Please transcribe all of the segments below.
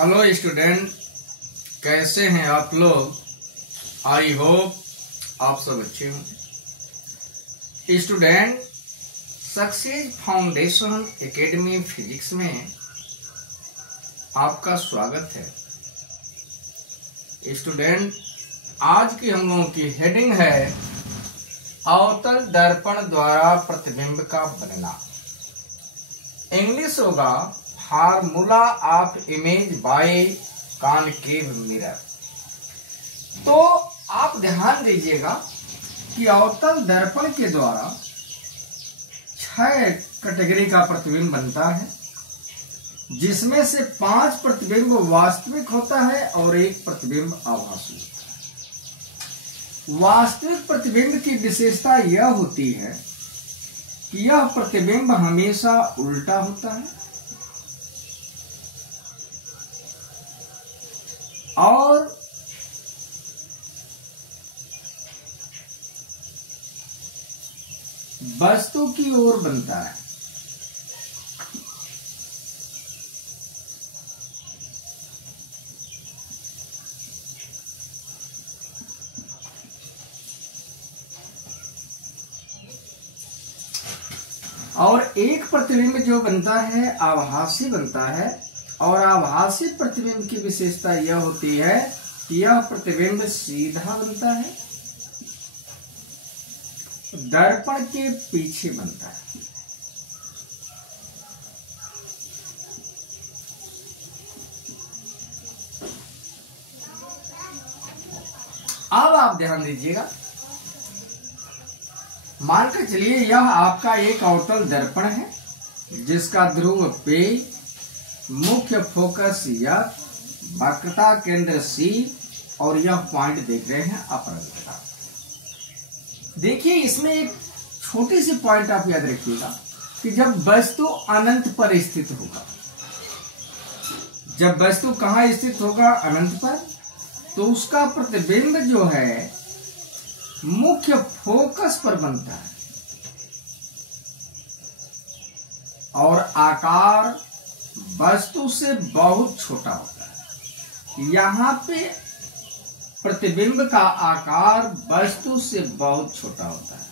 Hello student, कैसे हैं आप लोग। आई होप आप सब अच्छे हों। Student, success foundation academy physics में आपका स्वागत है। स्टूडेंट, आज की हम लोगों की हेडिंग है अवतल दर्पण द्वारा प्रतिबिंब का बनना। इंग्लिश होगा formula of image by concave mirror. तो आप ध्यान दीजिएगा कि अवतल दर्पण के द्वारा 6 कैटेगरी का प्रतिबिंब बनता है, जिसमें से 5 प्रतिबिंब वास्तविक होता है और 1 प्रतिबिंब आभासी होता है। वास्तविक प्रतिबिंब की विशेषता यह होती है कि यह प्रतिबिंब हमेशा उल्टा होता है और वस्तु की ओर बनता है। और 1 प्रतिबिंब जो बनता है आभासी बनता है, और आभासी प्रतिबिंब की विशेषता यह होती है कि यह प्रतिबिंब सीधा बनता है, दर्पण के पीछे बनता है। अब आप ध्यान दीजिएगा, मानकर चलिए यह आपका एक अवतल दर्पण है जिसका ध्रुव पे, मुख्य फोकस या वक्रता केंद्र सी, और यह पॉइंट देख रहे हैं अपरंतता। देखिए, इसमें एक छोटी सी पॉइंट आप याद रखिएगा कि जब वस्तु अनंत पर स्थित होगा, जब वस्तु कहां स्थित होगा, अनंत पर, तो उसका प्रतिबिंब जो है मुख्य फोकस पर बनता है और आकार वस्तु से बहुत छोटा होता है। यहां पे प्रतिबिंब का आकार वस्तु से बहुत छोटा होता है।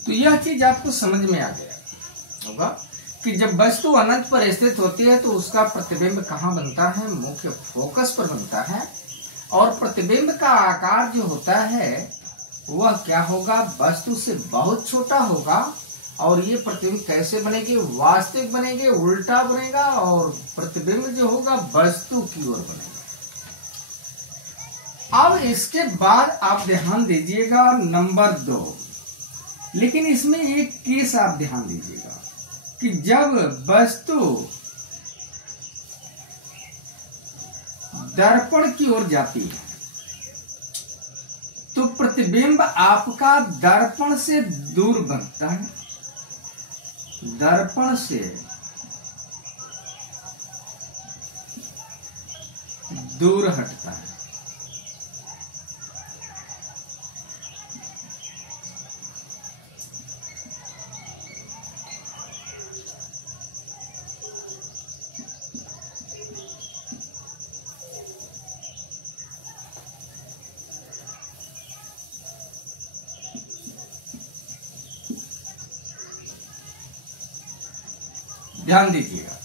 तो यह चीज आपको समझ में आ गया होगा कि जब वस्तु अनंत पर स्थित होती है तो उसका प्रतिबिंब कहां बनता है, मुख्य फोकस पर बनता है, और प्रतिबिंब का आकार जो होता है वह क्या होगा, वस्तु से बहुत छोटा होगा। और ये प्रतिबिंब कैसे बनेंगे, वास्तविक बनेंगे, उल्टा बनेगा, और प्रतिबिंब जो होगा वस्तु की ओर बनेगा। अब इसके बाद आप ध्यान दीजिएगा नंबर 2, लेकिन इसमें एक केस आप ध्यान दीजिएगा कि जब वस्तु दर्पण की ओर जाती है तो प्रतिबिंब आपका दर्पण से दूर बनता है, दर्पण से दूर हटता है। ध्यान दीजिएगा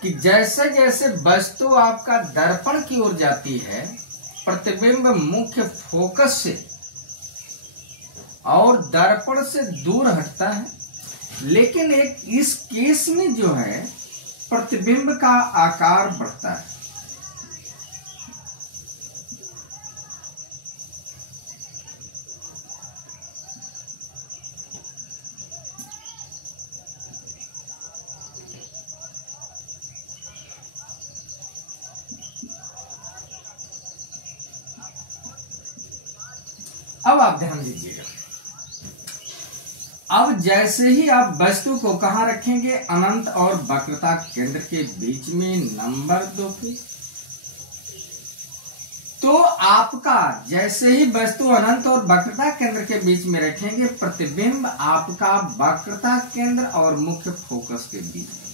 कि जैसे जैसे वस्तु आपका दर्पण की ओर जाती है, प्रतिबिंब मुख्य फोकस से और दर्पण से दूर हटता है। लेकिन एक इस केस में जो है प्रतिबिंब का आकार बढ़ता है। अब आप ध्यान दीजिएगा, अब जैसे ही आप वस्तु को कहां रखेंगे, अनंत और वक्रता केंद्र के बीच में, नंबर 2 पे, तो आपका जैसे ही वस्तु अनंत और वक्रता केंद्र के बीच में रखेंगे, प्रतिबिंब आपका वक्रता केंद्र और मुख्य फोकस के बीच में,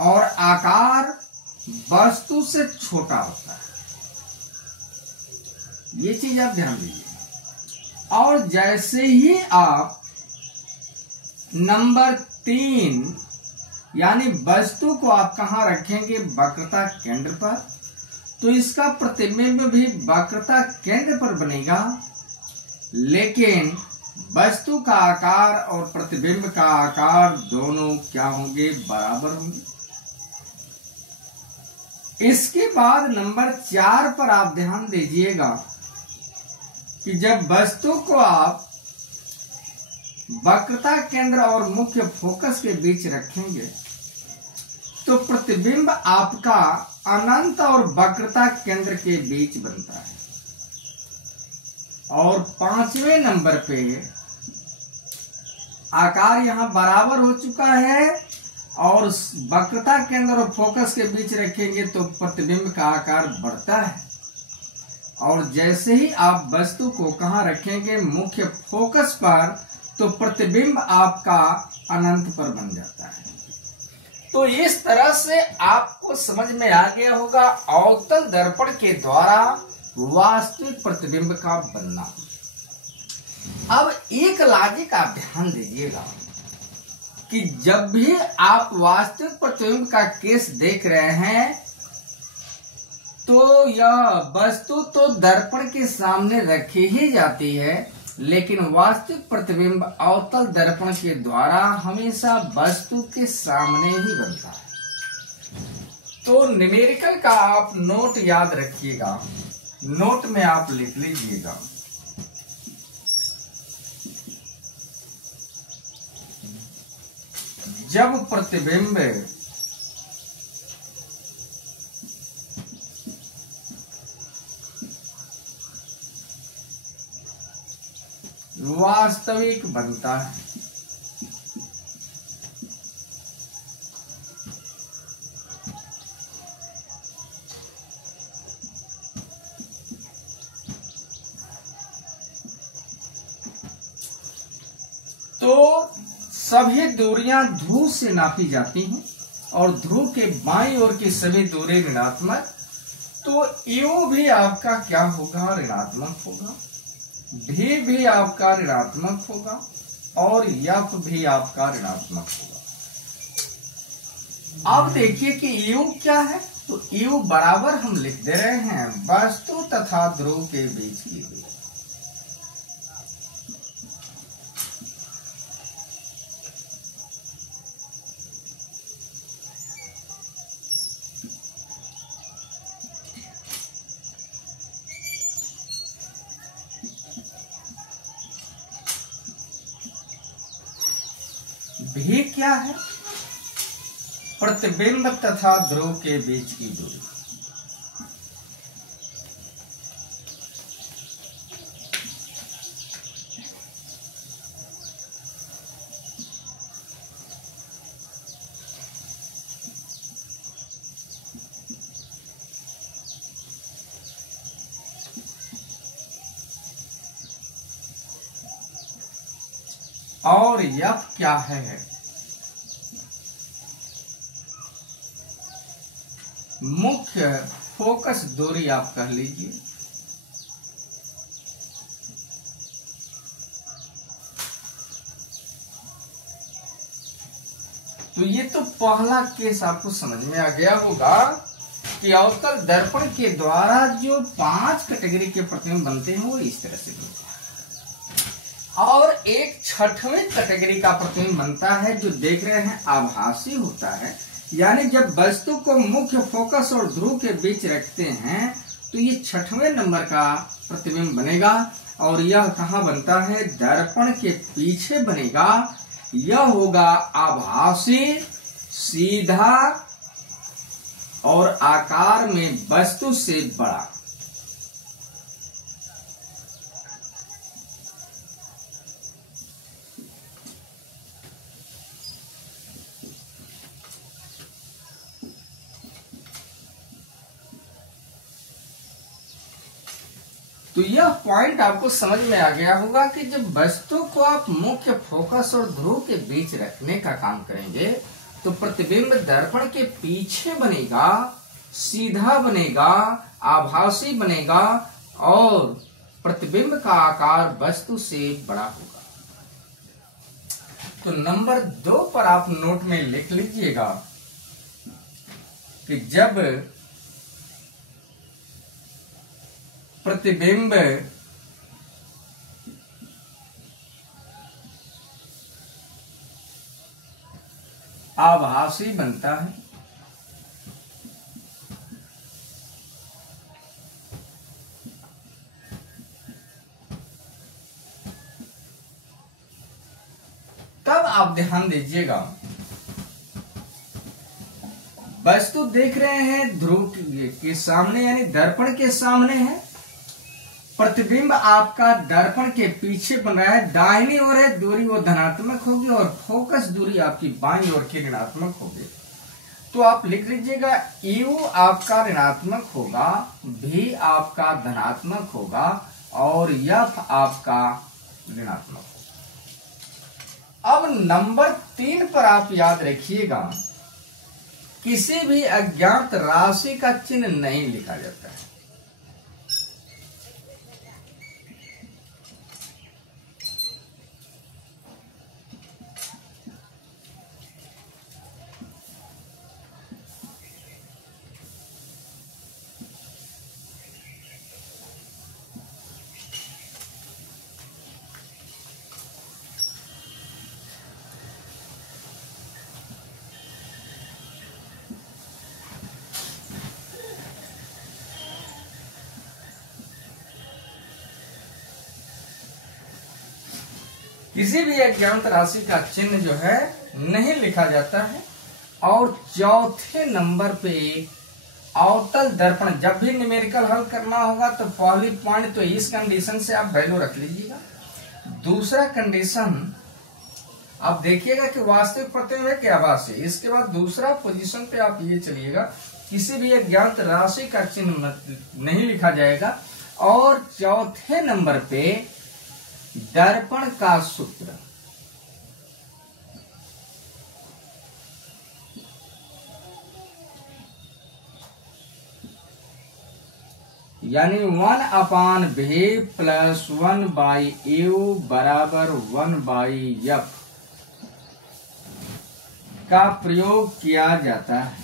और आकार वस्तु से छोटा होता है। ये चीज आप ध्यान दीजिए। और जैसे ही आप नंबर 3 यानी वस्तु को आप कहां रखेंगे, वक्रता केंद्र पर, तो इसका प्रतिबिंब भी वक्रता केंद्र पर बनेगा, लेकिन वस्तु का आकार और प्रतिबिंब का आकार दोनों क्या होंगे, बराबर होंगे। इसके बाद नंबर 4 पर आप ध्यान दीजिएगा कि जब वस्तु को आप वक्रता केंद्र और मुख्य फोकस के बीच रखेंगे, तो प्रतिबिंब आपका अनंत और वक्रता केंद्र के बीच बनता है। और 5वें नंबर पे आकार यहां बराबर हो चुका है, और वक्रता केंद्र और फोकस के बीच रखेंगे तो प्रतिबिंब का आकार बढ़ता है। और जैसे ही आप वस्तु को कहां रखेंगे, मुख्य फोकस पर, तो प्रतिबिंब आपका अनंत पर बन जाता है। तो इस तरह से आपको समझ में आ गया होगा अवतल दर्पण के द्वारा वास्तविक प्रतिबिंब का बनना। अब एक लॉजिक आप ध्यान दीजिएगा कि जब भी आप वास्तविक प्रतिबिंब का केस देख रहे हैं, तो यह वस्तु तो दर्पण के सामने रखी ही जाती है, लेकिन वास्तविक प्रतिबिंब अवतल दर्पण के द्वारा हमेशा वस्तु के सामने ही बनता है। तो न्यूमेरिकल का आप नोट याद रखिएगा, नोट में आप लिख लीजिएगा, जब प्रतिबिंब वास्तविक बनता है, तो सभी दूरियां ध्रुव से नापी जाती हैं, और ध्रुव के बाईं ओर की सभी दूरी ऋणात्मक, तो यू भी आपका क्या होगा, ऋणात्मक होगा, भी आपका ऋणात्मक होगा, और यफ भी आपका ऋणात्मक होगा। अब देखिए कि यू क्या है, तो यू बराबर हम लिख दे रहे हैं वस्तु तथा ध्रुव के बीच की दूरी। भी क्या है, प्रतिबिंब तथा ध्रुव के बीच की दूरी। और यफ क्या है, मुख्य फोकस दूरी आप कह लीजिए। तो ये तो पहला केस आपको समझ में आ गया होगा कि अवतल दर्पण के द्वारा जो 5 कैटेगरी के प्रतिबिंब बनते हैं वो इस तरह से बनते हैं। और एक 6वें कैटेगरी का प्रतिबिंब बनता है जो देख रहे हैं आभासी होता है, यानी जब वस्तु को मुख्य फोकस और ध्रुव के बीच रखते हैं तो ये 6वें नंबर का प्रतिबिंब बनेगा, और यह कहाँ बनता है, दर्पण के पीछे बनेगा। यह होगा आभासी, सीधा और आकार में वस्तु से बड़ा। तो यह पॉइंट आपको समझ में आ गया होगा कि जब वस्तु को आप मुख्य फोकस और ध्रुव के बीच रखने का काम करेंगे तो प्रतिबिंब दर्पण के पीछे बनेगा, सीधा बनेगा, आभासी बनेगा और प्रतिबिंब का आकार वस्तु से बड़ा होगा। तो नंबर 2 पर आप नोट में लिख लीजिएगा कि जब प्रतिबिंब आभासी बनता है तब आप ध्यान दीजिएगा, वस्तु देख रहे हैं ध्रुव के सामने यानी दर्पण के सामने है, प्रतिबिंब आपका दर्पण के पीछे बन रहा है, दाहिनी ओर है दूरी वो धनात्मक होगी और फोकस दूरी आपकी बाईं ओर की ऋणात्मक होगी। तो आप लिख लीजिएगा U आपका ऋणात्मक होगा, V आपका धनात्मक होगा और F आपका ऋणात्मक होगा। अब नंबर 3 पर आप याद रखिएगा, किसी भी अज्ञात राशि का चिन्ह नहीं लिखा जाता है। किसी भी अज्ञात राशि का चिन्ह जो है नहीं लिखा जाता है। और चौथे नंबर पे अवतल दर्पण, जब भी न्यूमेरिकल हल करना होगा तो पहली पॉइंट तो इस कंडीशन से आप वैल्यू रख लीजिएगा। दूसरा कंडीशन आप देखिएगा कि वास्तविक प्रतिबिंब है कि आभासी। इसके बाद दूसरा पोजीशन पे आप ये चलिएगा, किसी भी अज्ञात राशि का चिन्ह नहीं लिखा जाएगा। और चौथे नंबर पे दर्पण का सूत्र, यानी 1/v प्लस 1/u बराबर 1/f का प्रयोग किया जाता है।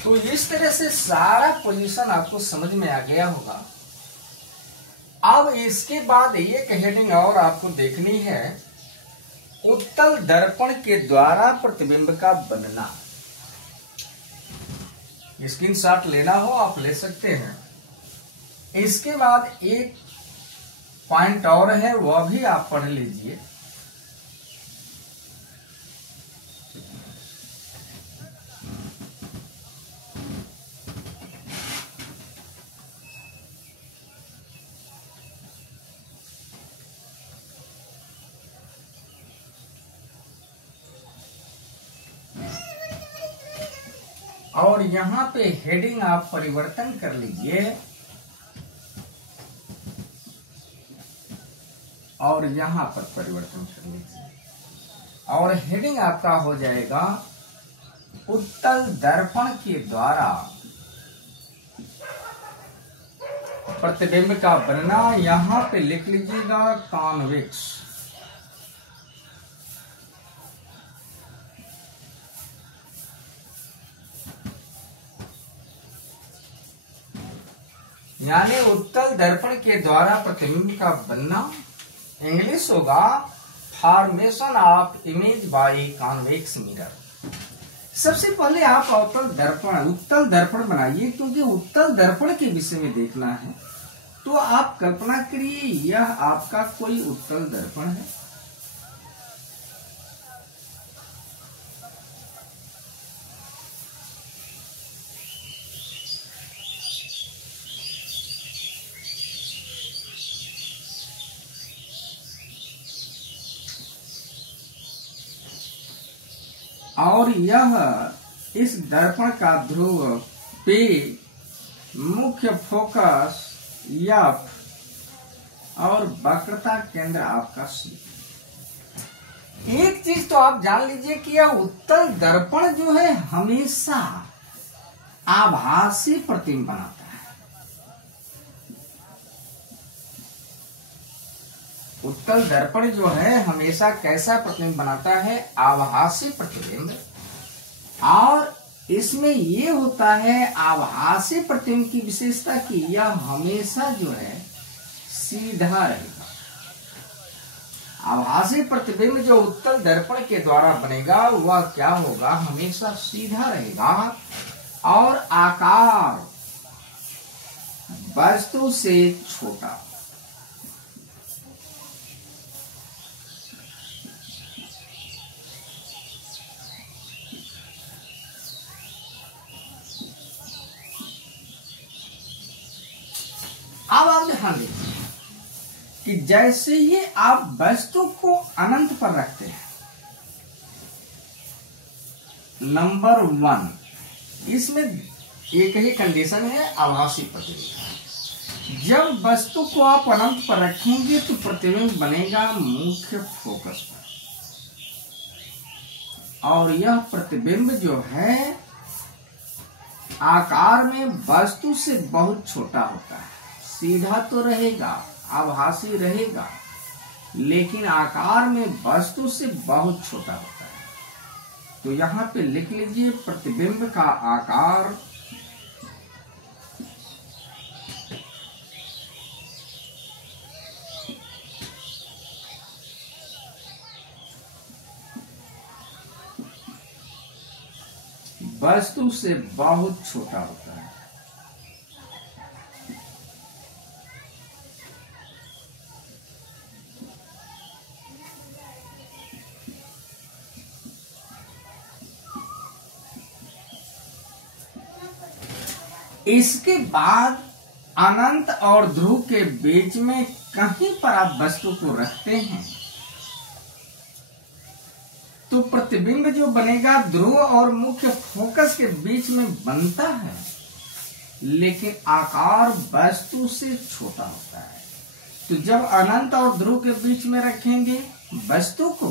तो इस तरह से सारा पोजीशन आपको समझ में आ गया होगा। अब इसके बाद एक हेडिंग और आपको देखनी है, उत्तल दर्पण के द्वारा प्रतिबिंब का बनना। स्क्रीनशॉट लेना हो आप ले सकते हैं। इसके बाद एक पॉइंट और है, वह भी आप पढ़ लीजिए। और यहां पे हेडिंग आप परिवर्तन कर लीजिए और यहां पर परिवर्तन कर लीजिए और हेडिंग आपका हो जाएगा उत्तल दर्पण के द्वारा प्रतिबिंब का बनना। यहां पे लिख लीजिएगा कॉन्वेक्स। यानी उत्तल दर्पण के द्वारा प्रतिबिंब का बनना। इंग्लिश होगा formation of image by convex mirror. सबसे पहले आप उत्तल दर्पण बनाइए, क्योंकि उत्तल दर्पण के विषय में देखना है। तो आप कल्पना करिए यह आपका कोई उत्तल दर्पण है। और यह इस दर्पण का ध्रुव P मुख्य फोकस F और वक्रता केंद्र आपका C। एक चीज तो आप जान लीजिए कि यह उत्तल दर्पण जो है हमेशा आभासी प्रतिबिंब बनाता है। उत्तल दर्पण जो है हमेशा कैसा प्रतिबिंब बनाता है? आभासी प्रतिबिंब। और इसमें ये होता है आभासी प्रतिबिंब की विशेषता कि यह हमेशा जो है सीधा रहेगा। आभासी प्रतिबिंब जो उत्तल दर्पण के द्वारा बनेगा वह क्या होगा? हमेशा सीधा रहेगा और आकार वस्तु से छोटा। अब आप ध्यान दीजिए कि जैसे ही आप वस्तु को अनंत पर रखते हैं, नंबर 1, इसमें एक ही कंडीशन है आभासी प्रतिबिंब। जब वस्तु को आप अनंत पर रखेंगे तो प्रतिबिंब बनेगा मुख्य फोकस पर, और यह प्रतिबिंब जो है आकार में वस्तु से बहुत छोटा होता है। सीधा तो रहेगा, आभासी रहेगा, लेकिन आकार में वस्तु से बहुत छोटा होता है। तो यहां पे लिख लीजिए प्रतिबिंब का आकार वस्तु से बहुत छोटा होता है। इसके बाद अनंत और ध्रुव के बीच में कहीं पर आप वस्तु को रखते हैं तो प्रतिबिंब जो बनेगा ध्रुव और मुख्य फोकस के बीच में बनता है, लेकिन आकार वस्तु से छोटा होता है। तो जब अनंत और ध्रुव के बीच में रखेंगे वस्तु को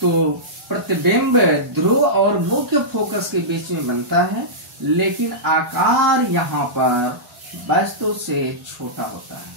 तो प्रतिबिंब ध्रुव और मुख्य फोकस के बीच में बनता है, लेकिन आकार यहां पर वस्तु से छोटा होता है।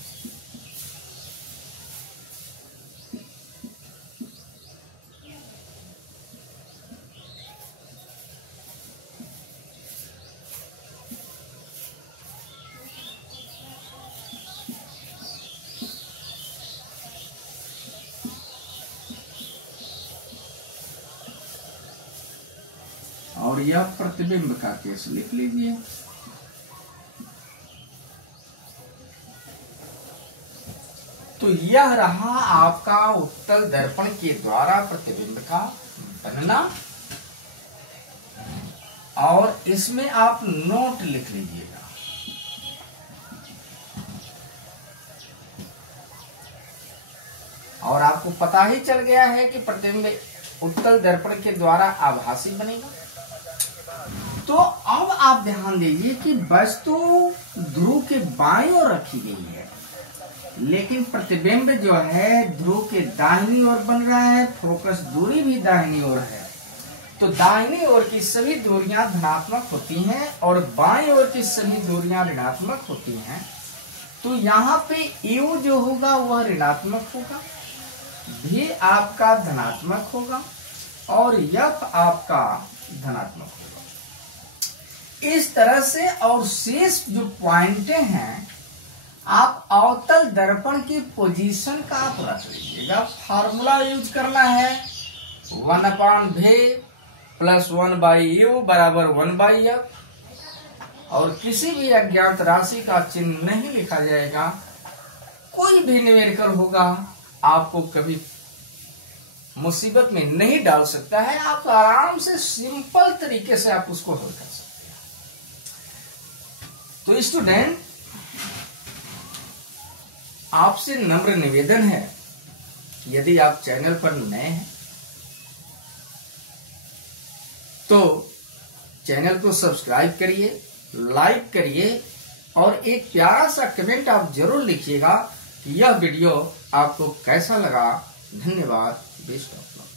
और यह प्रतिबिंब का केस लिख लीजिए। तो यह रहा आपका उत्तल दर्पण के द्वारा प्रतिबिंब का बनना, और इसमें आप नोट लिख लीजिएगा। और आपको पता ही चल गया है कि प्रतिबिंब उत्तल दर्पण के द्वारा आभासी बनेगा। तो अब आप ध्यान दीजिए कि वस्तु ध्रुव के बाईं ओर रखी गई है, लेकिन प्रतिबिंब जो है ध्रुव के दाहिनी ओर बन रहा है। फोकस दूरी भी दाहिनी ओर है, तो दाहिनी ओर की सभी दूरियां धनात्मक होती हैं और बाईं ओर की सभी दूरियां ऋणात्मक होती हैं। तो यहाँ पे U जो होगा वह ऋणात्मक होगा, भी आपका धनात्मक होगा और F आपका धनात्मक होगा। इस तरह से और शेष जो पॉइंटे हैं आप अवतल दर्पण की पोजीशन का आप रख लीजिएगा। फार्मूला यूज करना है 1/v + 1/u = 1/f, और किसी भी अज्ञात राशि का चिन्ह नहीं लिखा जाएगा। कोई भी न्यूमेरिकल होगा आपको कभी मुसीबत में नहीं डाल सकता है। आप आराम से सिंपल तरीके से आप उसको हल कर सकते हैं। तो स्टूडेंट, आपसे नम्र निवेदन है, यदि आप चैनल पर नए हैं तो चैनल को सब्सक्राइब करिए, लाइक करिए और एक प्यारा सा कमेंट आप जरूर लिखिएगा कि यह वीडियो आपको कैसा लगा। धन्यवाद। Best of luck.